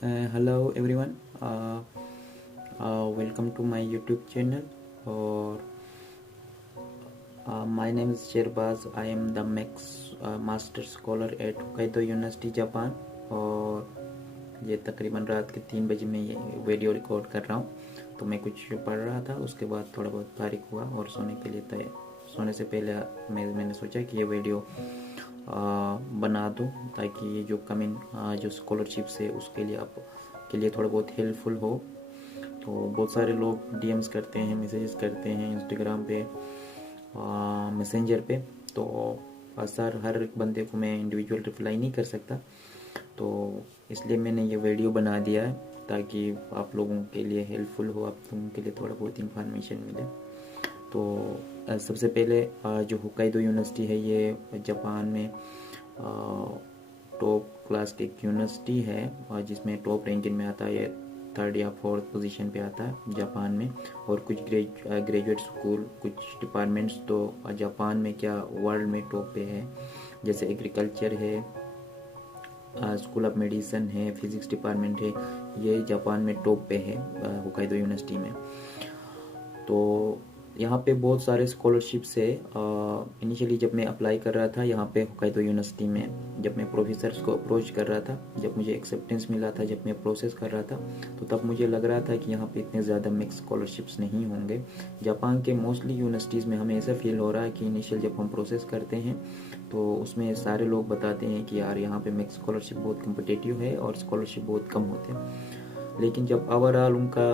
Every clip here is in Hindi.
Hello everyone. Welcome to my YouTube channel. और my name is Sherbaz. I am the Max Master Scholar at Hokkaido University, Japan. और ये तकरीबन रात के 3 बजे मैं ये वीडियो रिकॉर्ड कर रहा हूँ। तो मैं कुछ पढ़ रहा था, उसके बाद थोड़ा बहुत फारिग हुआ और सोने के लिए सोने से पहले मैंने सोचा कि ये वीडियो बना दूँ, ताकि ये जो कमिंग जो स्कॉलरशिप्स है उसके लिए आप के लिए थोड़ा बहुत हेल्पफुल हो। तो बहुत सारे लोग डीएम्स करते हैं, मैसेजेस करते हैं इंस्टाग्राम पे, मैसेंजर पे। तो सर हर एक बंदे को मैं इंडिविजुअल रिप्लाई नहीं कर सकता, तो इसलिए मैंने ये वीडियो बना दिया है ताकि आप लोगों के लिए हेल्पफुल हो, आप लोगों के लिए थोड़ा बहुत इंफॉर्मेशन मिले। तो सबसे पहले जो होक्काइडो यूनिवर्सिटी है ये जापान में टॉप क्लास की एक यूनिवर्सिटी है, और जिसमें टॉप रैंकिंग में आता है, ये 3rd या 4th पोजीशन पे आता है जापान में। और कुछ ग्रेजुएट स्कूल, कुछ डिपार्टमेंट्स तो जापान में क्या वर्ल्ड में टॉप पे है, जैसे एग्रीकल्चर है, स्कूल ऑफ मेडिसिन है, फिजिक्स डिपार्टमेंट है, ये जापान में टॉप पे है होक्काइडो यूनिवर्सिटी में। तो यहाँ पे बहुत सारे स्कॉलरशिप्स है। इनिशियली जब मैं अप्लाई कर रहा था यहाँ पे होक्काइडो यूनिवर्सिटी में, जब मैं प्रोफेसर्स को अप्रोच कर रहा था, जब मुझे एक्सेप्टेंस मिला था, जब मैं प्रोसेस कर रहा था, तो तब मुझे लग रहा था कि यहाँ पे इतने ज़्यादा मिक्स स्कॉलरशिप्स नहीं होंगे। जापान के मोस्टली यूनिवर्सिटीज़ में हमें ऐसा फील हो रहा है कि इनिशियल जब हम प्रोसेस करते हैं तो उसमें सारे लोग बताते हैं कि यार यहाँ पे मिक्स स्कॉलरशिप बहुत कम्पिटिटिव है और स्कॉलरशिप बहुत कम होते हैं। लेकिन जब ओवरऑल उनका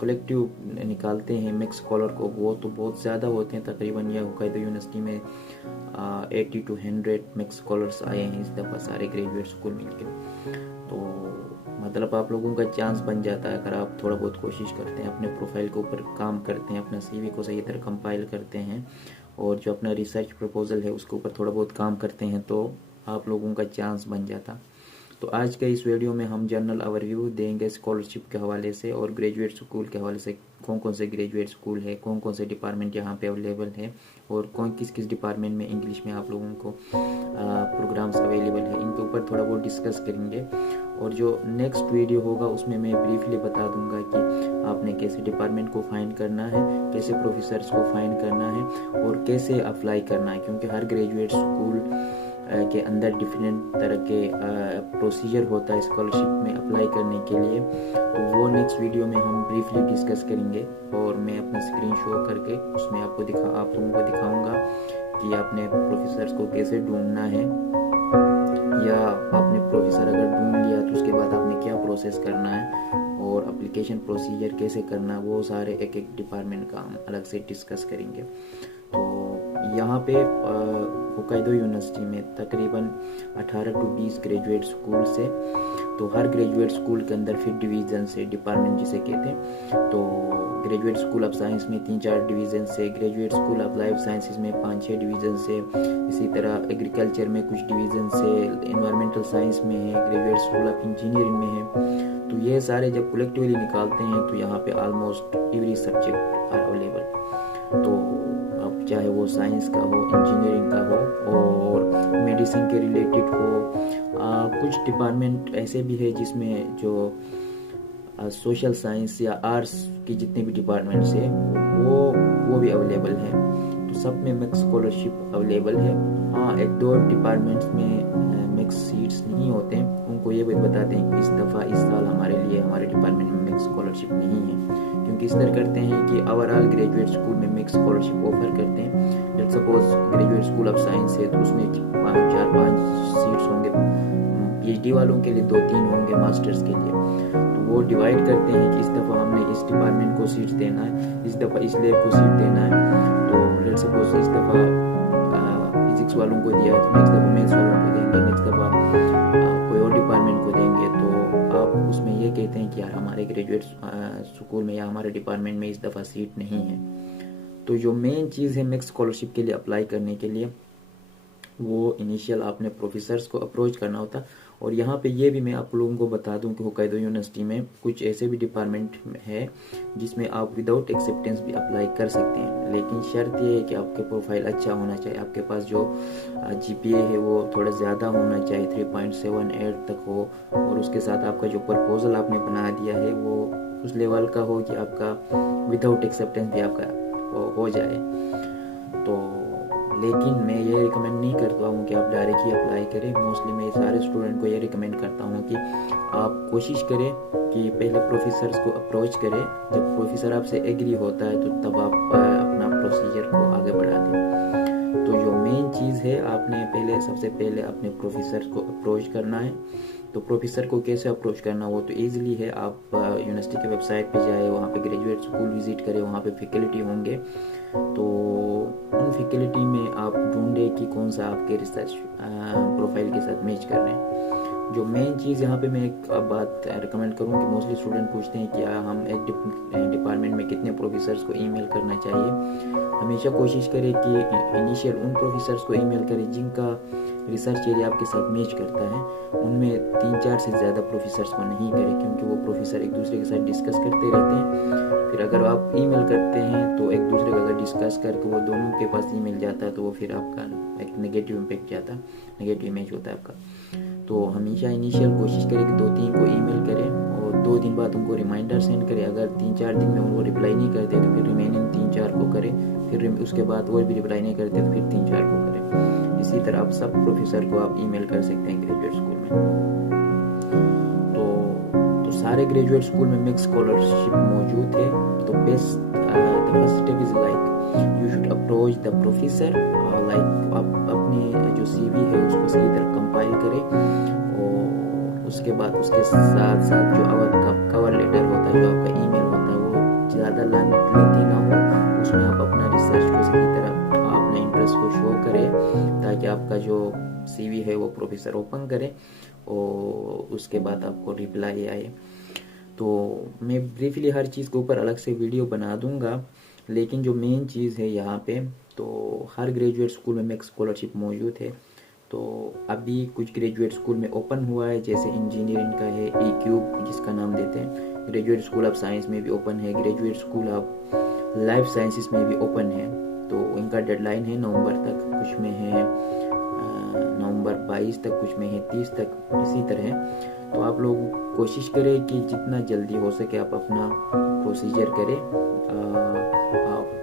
कलेक्टिव निकालते हैं मिक्स स्कॉलर को, वो तो बहुत ज़्यादा होते हैं। तकरीबन यह होक्काइडो यूनिवर्सिटी में 80 to 100 मिक्स स्कॉलर्स आए हैं इस दफ़ा, सारे ग्रेजुएट स्कूल मिलकर। तो मतलब आप लोगों का चांस बन जाता है अगर आप थोड़ा बहुत कोशिश करते हैं, अपने प्रोफाइल के ऊपर काम करते हैं, अपना CV को सही तरह कंपाइल करते हैं, और जो अपना रिसर्च प्रपोजल है उसके ऊपर थोड़ा बहुत काम करते हैं, तो आप लोगों का चांस बन जाता। तो आज के इस वीडियो में हम जनरल ओवरव्यू देंगे स्कॉलरशिप के हवाले से और ग्रेजुएट स्कूल के हवाले से, कौन कौन से ग्रेजुएट स्कूल है, कौन कौन से डिपार्टमेंट यहाँ पे अवेलेबल है, और कौन किस किस डिपार्टमेंट में इंग्लिश में आप लोगों को प्रोग्राम्स अवेलेबल है, इनके ऊपर थोड़ा बहुत डिस्कस करेंगे। और जो नेक्स्ट वीडियो होगा उसमें मैं ब्रीफली बता दूंगा कि आपने कैसे डिपार्टमेंट को फाइंड करना है, कैसे प्रोफेसर्स को फाइंड करना है, और कैसे अप्लाई करना है, क्योंकि हर ग्रेजुएट स्कूल के अंदर डिफरेंट तरह के प्रोसीजर होता है स्कॉलरशिप में अप्लाई करने के लिए। तो वो नेक्स्ट वीडियो में हम ब्रीफली डिस्कस करेंगे, और मैं अपना स्क्रीन शो करके उसमें आप लोगों को दिखाऊंगा कि आपने प्रोफेसर्स को कैसे ढूंढना है, या आपने प्रोफेसर अगर ढूंढ लिया तो उसके बाद आपने क्या प्रोसेस करना है, और एप्लीकेशन प्रोसीजर कैसे करना है, वो सारे एक एक डिपार्टमेंट का हम अलग से डिस्कस करेंगे। तो यहाँ पे होक्काइडो यूनिवर्सिटी में तकरीबन 18 to 20 ग्रेजुएट स्कूल से, तो हर ग्रेजुएट स्कूल के अंदर फिर डिवीजन से, डिपार्टमेंट जिसे कहते हैं, तो ग्रेजुएट स्कूल ऑफ साइंस में 3-4 डिवीजन से, graduate school of life sciences में 5-6 डिवीजन से, इसी तरह एग्रीकल्चर में कुछ डिवीजन से, इन्वायरमेंटल साइंस में है, ग्रेजुएट स्कूल ऑफ इंजीनियरिंग में है। तो ये सारे जब कलेक्टिवली निकालते हैं तो यहाँ पे almost every subject are available. तो अब चाहे वो साइंस का हो, इंजीनियरिंग का हो, और मेडिसिन के रिलेटेड हो, कुछ डिपार्टमेंट ऐसे भी है जिसमें जो सोशल साइंस या आर्ट्स की जितने भी डिपार्टमेंट्स है वो भी अवेलेबल है। तो सब में मिक्स स्कॉलरशिप अवेलेबल है। हाँ, 1-2 डिपार्टमेंट्स में मिक्स सीट्स नहीं होते हैं, उनको ये भी बताते हैं कि इस साल हमारे डिपार्टमेंट में मिक्स स्कॉलरशिप नहीं है, क्योंकि इस तरह करते हैं कि ओवरऑल ग्रेजुएट स्कूल में मिक्स स्कॉलरशिप ऑफर करते हैं। Let's suppose graduate school of science है तो उसमें 4-5 सीट्स होंगे, PhD वालों के लिए 2-3 होंगे, मास्टर्स के लिए। तो वो डिवाइड करते हैं कि इस दफ़ा हमने इस डिपार्टमेंट को सीट्स देना है, इस दफ़ा इस लैब को सीट देना है। तो लेट्स सपोज इस दफ़ा फिजिक्स वालों को दिया है तो नेक्स्ट दफ़ा मैथ्स वालों को देंगे, नेक्स्ट दफ़ा कोई और डिपार्टमेंट को देंगे। तो आप उसमें ये कहते हैं कि यार हमारे ग्रेजुएट स्कूल में या हमारे डिपार्टमेंट में इस दफ़ा सीट नहीं है। तो जो मेन चीज़ है मिक्स स्कॉलरशिप के लिए अप्लाई करने के लिए, वो इनिशियल आपने प्रोफेसर्स को अप्रोच करना होता, और यहाँ पे ये भी मैं आप लोगों को बता दूं कि होक्काइडो यूनिवर्सिटी में कुछ ऐसे भी डिपार्टमेंट है जिसमें आप विदाउट एक्सेप्टेंस भी अप्लाई कर सकते हैं, लेकिन शर्त ये है कि आपके प्रोफाइल अच्छा होना चाहिए, आपके पास जो GPA है वो थोड़ा ज़्यादा होना चाहिए, 3.78 तक हो, और उसके साथ आपका जो प्रपोजल आपने बना दिया है वो उस लेवल का हो कि आपका विदाउट एक्सेप्टेंस भी आपका हो जाए। तो लेकिन मैं ये रिकमेंड नहीं करता हूँ कि आप डायरेक्ट ही अप्लाई करें। मोस्टली मैं सारे स्टूडेंट को ये रिकमेंड करता हूँ कि आप कोशिश करें कि पहले प्रोफेसर्स को अप्रोच करें, जब प्रोफेसर आपसे एग्री होता है तो तब आप अपना प्रोसीजर को आगे बढ़ा दें। तो जो मेन चीज़ है, आपने सबसे पहले अपने प्रोफेसर को अप्रोच करना है। तो प्रोफेसर को कैसे अप्रोच करना, वो तो ईजिली है, आप यूनिवर्सिटी के वेबसाइट पे जाए, वहाँ पे ग्रेजुएट स्कूल विजिट करें, वहाँ पे फैकल्टी होंगे, तो उन फैकल्टी में आप ढूंढे कि कौन सा आपके रिसर्च प्रोफाइल के साथ मैच कर रहे हैं। जो मेन चीज़ यहाँ पे मैं एक बात रिकमेंड करूँ कि मोस्टली स्टूडेंट पूछते हैं कि हम एक डिपार्टमेंट में कितने प्रोफेसर्स को ईमेल करना चाहिए। हमेशा कोशिश करें कि इनिशियल उन प्रोफेसर्स को ईमेल करें जिनका रिसर्च एरिया आपके साथ मैच करता है। उनमें 3-4 से ज़्यादा प्रोफेसर्स को नहीं करें, क्योंकि वो प्रोफेसर एक दूसरे के साथ डिस्कस करते रहते हैं। फिर अगर आप ईमेल करते हैं तो एक दूसरे का अगर डिस्कस करके वो दोनों के पास ईमेल जाता है तो वो फिर आपका एक नेगेटिव इम्पैक्ट जाता है, नेगेटिव इमेज होता है आपका। तो हमेशा इनिशियल कोशिश करें कि 2-3 को ईमेल करें और 2 दिन बाद उनको रिमाइंडर सेंड करें। अगर 3-4 दिन में उनको रिप्लाई नहीं करते तो फिर रिमेनिंग 3-4 को करें, फिर उसके बाद वो भी रिप्लाई नहीं करते तो फिर 3-4 को करें। इसी तरह आप सब प्रोफेसर को आप ईमेल कर सकते हैं ग्रेजुएट स्कूल में। तो सारे ग्रेजुएट स्कूल में मिक्स स्कॉलरशिप मौजूद है। तो best the first step is like you should approach the professor, like आप अपने जो CV है उसको सही तरह कंपाइल करें, और उसके बाद उसके साथ साथ जो आपका कवर लेटर होता है, जो आपका ईमेल होता है, वो ज़्यादा लेंथी ना हो। उसमें आप अपना रिसर्च को सही तरह अपने इंटरेस्ट को शो करें, ताकि आपका जो CV है वो प्रोफेसर ओपन करे और उसके बाद आपको रिप्लाई आए। तो मैं ब्रीफली हर चीज़ के ऊपर अलग से वीडियो बना दूंगा, लेकिन जो मेन चीज़ है यहाँ पे, तो हर ग्रेजुएट स्कूल में मिक्स स्कॉलरशिप मौजूद है। तो अभी कुछ ग्रेजुएट स्कूल में ओपन हुआ है, जैसे इंजीनियरिंग का है E-क्यूब जिसका नाम देते हैं, ग्रेजुएट स्कूल ऑफ साइंस में भी ओपन है, graduate school of life sciences में भी ओपन है। तो इनका डेडलाइन है नवंबर तक, कुछ में है नवंबर 22 तक, कुछ में है 30 तक, इसी तरह। तो आप लोग कोशिश करें कि जितना जल्दी हो सके आप अपना प्रोसीजर करें,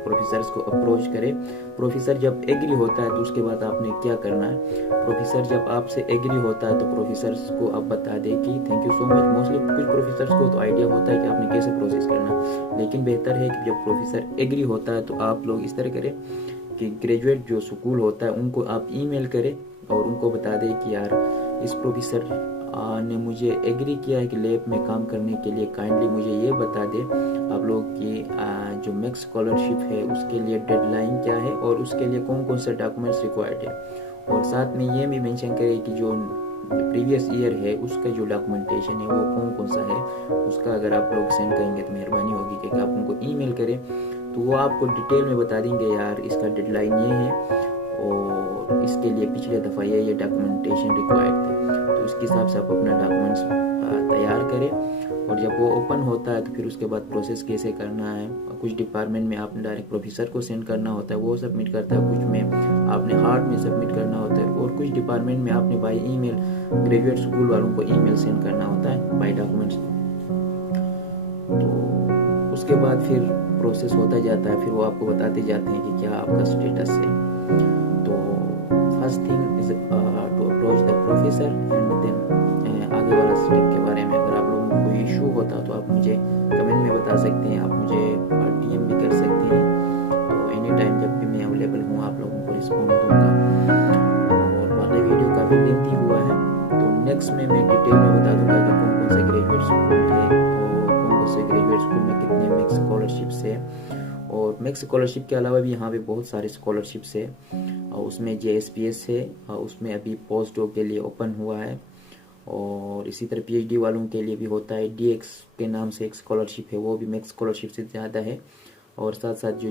प्रोफेसर्स को अप्रोच करें। प्रोफेसर जब एग्री होता है तो उसके बाद आपने क्या करना है, प्रोफेसर जब आपसे एग्री होता है तो प्रोफेसर्स को आप बता दें कि thank you so much. Mostly कुछ प्रोफेसर्स को तो आइडिया होता है कि आपने कैसे प्रोसेस करना, लेकिन बेहतर है कि जब प्रोफेसर एग्री होता है तो आप लोग इस तरह करें कि ग्रेजुएट जो स्कूल होता है उनको आप ईमेल करें और उनको बता दें कि यार इस प्रोफेसर ने मुझे एग्री किया है कि लैब में काम करने के लिए, काइंडली मुझे ये बता दे आप लोग कि जो मिक्स स्कॉलरशिप है उसके लिए डेडलाइन क्या है और उसके लिए कौन कौन से डॉक्यूमेंट्स रिक्वायर्ड है। और साथ में ये भी मेंशन करें कि जो प्रीवियस ईयर है उसका जो डॉक्यूमेंटेशन है वो कौन कौन सा है, उसका अगर आप लोग सेंड करेंगे तो मेहरबानी होगी कि आप उनको ईमेल करें, तो वो आपको डिटेल में बता देंगे यार इसका डेडलाइन ये है और इसके लिए पिछले दफ़ा ये डॉक्यूमेंटेशन रिक्वायर्ड था। तो उसके हिसाब से आप अपना डॉक्यूमेंट्स तैयार करें, और जब वो ओपन होता है तो फिर उसके बाद प्रोसेस कैसे करना है। कुछ डिपार्टमेंट में आपने डायरेक्ट प्रोफेसर को सेंड करना होता है, वो सबमिट करता है, कुछ में आपने हार्ड में सबमिट करना होता है, और कुछ डिपार्टमेंट में आपने बाय ईमेल ग्रेजुएट स्कूल वालों को ईमेल सेंड करना होता है बाय डॉक्यूमेंट्स। तो उसके बाद फिर प्रोसेस होता जाता है, फिर वो आपको बताते जाते हैं कि क्या आपका स्टेटस है। तो first thing is to approach the professor and then आगे वाला स्टेप के बारे में अगर आप लोगों को कोई इशू होता तो आप मुझे कमेंट में बता सकते हैं, आप मुझे DM भी कर सकते हैं। तो एनी टाइम जब भी मैं अवेलेबल हूँ आप लोगों को रिस्पॉन्ड दूंगा। और वाला वीडियो काफ़ी लेंथी हुआ है, तो नेक्स्ट में मैं डिटेल में बता दूंगा कि कौन कौन से ग्रेजुएट स्कूल है और कौन कौन से ग्रेजुएट स्कूल में कितने मिक्स स्कॉलरशिप्स है। और मिक्स स्कॉलरशिप के अलावा भी यहाँ पे बहुत सारे स्कॉलरशिप्स है, और उसमें JSPS है, उसमें अभी पोस्ट डॉक के लिए ओपन हुआ है, और इसी तरह PhD वालों के लिए भी होता है। DX के नाम से एक स्कॉलरशिप है, वो भी मिक्स स्कॉलरशिप से ज़्यादा है, और साथ साथ जो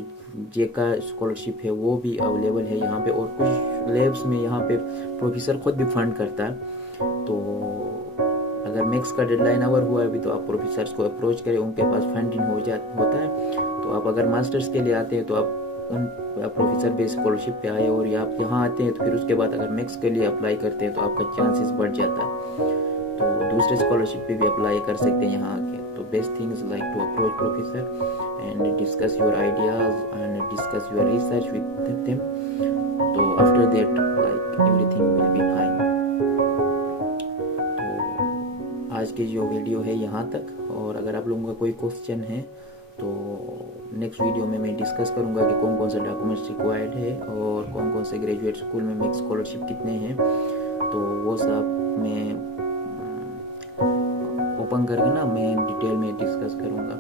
JECA स्कॉलरशिप है वो भी अवेलेबल है यहाँ पे। और कुछ लैब्स में यहाँ पे प्रोफेसर खुद भी फंड करता है, तो अगर मैक्स का डेडलाइन अवर हुआ है अभी तो आप प्रोफेसर्स को अप्रोच करें, उनके पास फंडिंग होता है। तो आप अगर मास्टर्स के लिए आते हैं तो आप उन प्रोफेसर बेस्ड स्कॉलरशिप पे आए, और या आप यहाँ आते हैं तो फिर उसके बाद अगर मैक्स के लिए अप्लाई करते हैं तो आपका चांसेस बढ़ जाता है। तो दूसरे स्कॉलरशिप पे भी अप्लाई कर सकते हैं यहाँ आके। तो best thing is like to approach professor and discuss your ideas and discuss your research with them. तो after that like everything will be fine. तो आज की जो वीडियो है यहाँ तक, और अगर आप लोगों का कोई क्वेश्चन है तो नेक्स्ट वीडियो में मैं डिस्कस करूँगा कि कौन कौन से डॉक्यूमेंट्स रिक्वायर्ड है और कौन कौन से ग्रेजुएट स्कूल में मैक्स स्कॉलरशिप कितने हैं। तो वो सब मैं ओपन करके ना मैं डिटेल में डिस्कस करूँगा।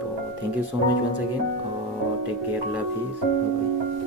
तो thank you so much once again, और take care, love, peace, bye bye.